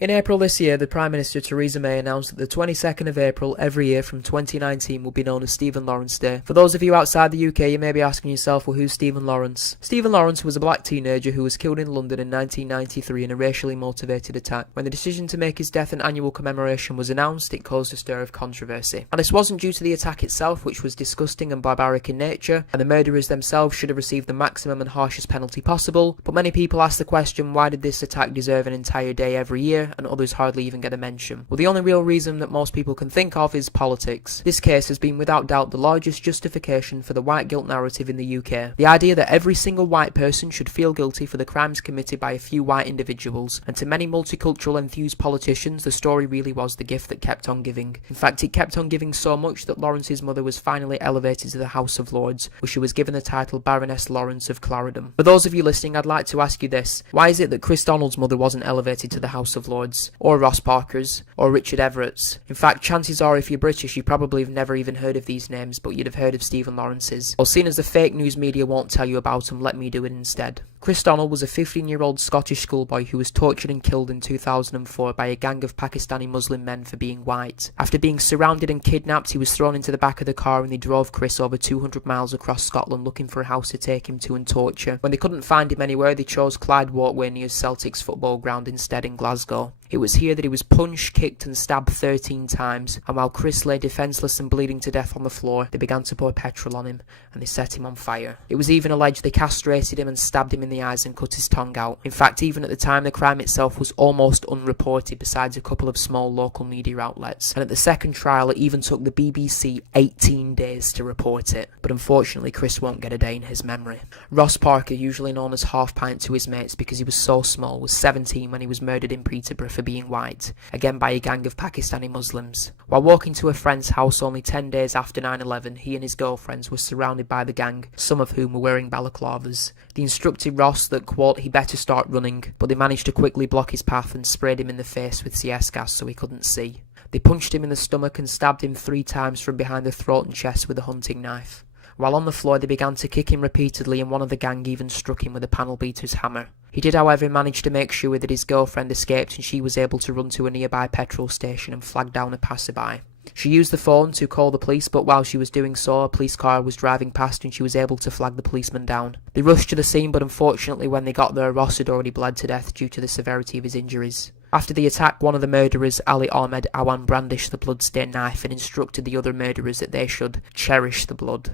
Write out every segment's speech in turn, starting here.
In April this year, the Prime Minister Theresa May announced that the 22nd of April every year from 2019 will be known as Stephen Lawrence Day. For those of you outside the UK, you may be asking yourself, well, who's Stephen Lawrence? Stephen Lawrence was a black teenager who was killed in London in 1993 in a racially motivated attack. When the decision to make his death an annual commemoration was announced, it caused a stir of controversy. And this wasn't due to the attack itself, which was disgusting and barbaric in nature, and the murderers themselves should have received the maximum and harshest penalty possible, but many people asked the question, why did this attack deserve an entire day every year, and others hardly even get a mention? Well, the only real reason that most people can think of is politics. This case has been without doubt the largest justification for the white guilt narrative in the UK. The idea that every single white person should feel guilty for the crimes committed by a few white individuals, and to many multicultural enthused politicians, the story really was the gift that kept on giving. In fact, it kept on giving so much that Lawrence's mother was finally elevated to the House of Lords, where she was given the title Baroness Lawrence of Clarendon. For those of you listening, I'd like to ask you this: why is it that Kriss Donald's mother wasn't elevated to the House of Lords, or Ross Parker's, or Richard Everitt's? In fact, chances are if you're British you probably have never even heard of these names, but you'd have heard of Stephen Lawrence's. Well, seeing as the fake news media won't tell you about them, let me do it instead. Kriss Donald was a 15-year-old Scottish schoolboy who was tortured and killed in 2004 by a gang of Pakistani Muslim men for being white. After being surrounded and kidnapped, he was thrown into the back of the car and they drove Kriss over 200 miles across Scotland looking for a house to take him to and torture. When they couldn't find him anywhere, they chose Clyde Walkway near Celtic's football ground instead in Glasgow. It was here that he was punched, kicked and stabbed 13 times, and while Kriss lay defenceless and bleeding to death on the floor, they began to pour petrol on him, and they set him on fire. It was even alleged they castrated him and stabbed him in the eyes and cut his tongue out. In fact, even at the time, the crime itself was almost unreported besides a couple of small local media outlets, and at the second trial it even took the BBC 18 days to report it. But unfortunately, Kriss won't get a day in his memory. Ross Parker, usually known as Half Pint to his mates because he was so small, was 17 when he was murdered in Peterborough for being white, again by a gang of Pakistani Muslims. While walking to a friend's house only 10 days after 9/11, he and his girlfriends were surrounded by the gang, some of whom were wearing balaclavas. They instructed Ross that, quote, he better start running, but they managed to quickly block his path and sprayed him in the face with CS gas so he couldn't see. They punched him in the stomach and stabbed him 3 times from behind the throat and chest with a hunting knife. While on the floor, they began to kick him repeatedly and one of the gang even struck him with a panel beater's hammer. He did, however, manage to make sure that his girlfriend escaped and she was able to run to a nearby petrol station and flag down a passerby. She used the phone to call the police, but while she was doing so, a police car was driving past and she was able to flag the policeman down. They rushed to the scene, but unfortunately when they got there, Ross had already bled to death due to the severity of his injuries. After the attack, one of the murderers, Ali Ahmed Awan, brandished the blood-stained knife and instructed the other murderers that they should cherish the blood.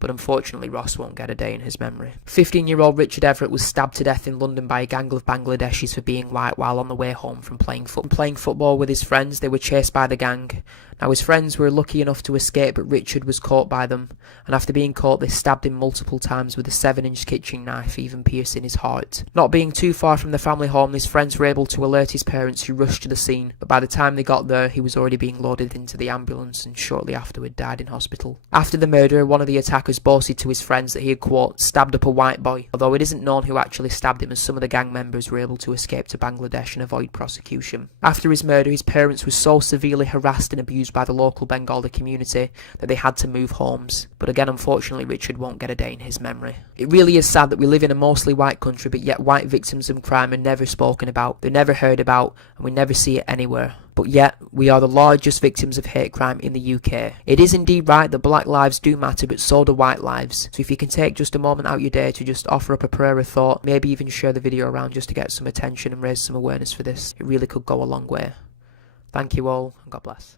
But unfortunately Ross won't get a day in his memory. 15-year-old Richard Everitt was stabbed to death in London by a gang of Bangladeshis for being white while on the way home from playing football with his friends. They were chased by the gang. Now his friends were lucky enough to escape, but Richard was caught by them, and after being caught they stabbed him multiple times with a 7-inch kitchen knife, even piercing his heart. Not being too far from the family home, his friends were able to alert his parents, who rushed to the scene, but by the time they got there he was already being loaded into the ambulance and shortly afterward died in hospital. After the murder, one of the attackers boasted to his friends that he had, quote, stabbed up a white boy, although it isn't known who actually stabbed him, as some of the gang members were able to escape to Bangladesh and avoid prosecution. After his murder, his parents were so severely harassed and abused by the local Bengali community that they had to move homes. But again, unfortunately, Richard won't get a day in his memory. It really is sad that we live in a mostly white country, but yet white victims of crime are never spoken about, they're never heard about, and we never see it anywhere. But yet, we are the largest victims of hate crime in the UK. It is indeed right that black lives do matter, but so do white lives. So if you can take just a moment out your day to just offer up a prayer of thought, maybe even share the video around just to get some attention and raise some awareness for this, it really could go a long way. Thank you all, and God bless.